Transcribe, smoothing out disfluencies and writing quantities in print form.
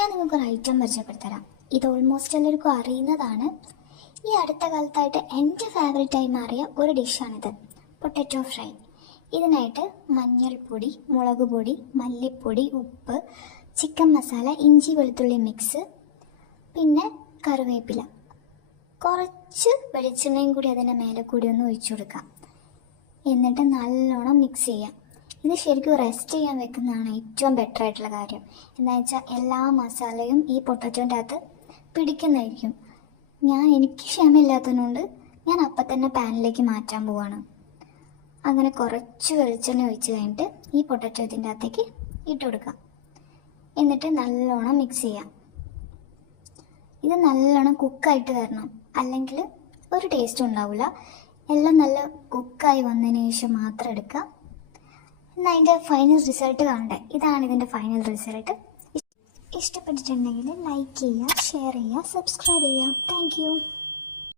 ഞാൻ നിങ്ങൾക്കൊരു ഐറ്റം പരിചയപ്പെടുത്തരാം. ഇത് ഓൾമോസ്റ്റ് എല്ലാവർക്കും അറിയുന്നതാണ്. ഈ അടുത്ത കാലത്തായിട്ട് എൻ്റെ ഫേവറേറ്റായി മാറിയ ഒരു ഡിഷാണിത്, പൊട്ടറ്റോ ഫ്രൈ. ഇതിനായിട്ട് മഞ്ഞൾപ്പൊടി, മുളക് പൊടി, മല്ലിപ്പൊടി, ഉപ്പ്, ചിക്കൻ മസാല, ഇഞ്ചി വെളുത്തുള്ളി മിക്സ്, പിന്നെ കറിവേപ്പില, കുറച്ച് വെളിച്ചെണ്ണയും കൂടി അതിൻ്റെ മേലെ കൂടി ഒന്ന് ഒഴിച്ചു കൊടുക്കാം. എന്നിട്ട് നല്ലോണം മിക്സ് ചെയ്യാം. ഇത് ശരിക്കും റെസ്റ്റ് ചെയ്യാൻ വെക്കുന്നതാണ് ഏറ്റവും ബെറ്റർ ആയിട്ടുള്ള കാര്യം. എന്താണെന്ന് വെച്ചാൽ എല്ലാ മസാലയും ഈ പൊട്ടറ്റോൻ്റെ അകത്ത് പിടിക്കുന്നതായിരിക്കും. എനിക്ക് ക്ഷമയില്ലാത്തതുകൊണ്ട് ഞാൻ അപ്പം തന്നെ പാനിലേക്ക് മാറ്റാൻ പോവാണ്. അങ്ങനെ കുറച്ച് വെളിച്ചെണ്ണ ഒഴിച്ച് കഴിഞ്ഞിട്ട് ഈ പൊട്ടറ്റോ ഇതിൻ്റെ അകത്തേക്ക് ഇട്ട് കൊടുക്കാം. എന്നിട്ട് നല്ലോണം മിക്സ് ചെയ്യാം. ഇത് നല്ലോണം കുക്കായിട്ട് വരണം, അല്ലെങ്കിൽ ഒരു ടേസ്റ്റും ഉണ്ടാവില്ല. എല്ലാം നല്ല കുക്കായി വന്നതിന് ശേഷം മാത്രം എടുക്കുക. എന്നാൽ അതിൻ്റെ ഫൈനൽ റിസൾട്ട് കാണണ്ടേ? ഇതാണ് ഇതിൻ്റെ ഫൈനൽ റിസൾട്ട്. ഇഷ്ടപ്പെട്ടിട്ടുണ്ടെങ്കിൽ ലൈക്ക് ചെയ്യുക, ഷെയർ ചെയ്യുക, സബ്സ്ക്രൈബ് ചെയ്യുക. താങ്ക്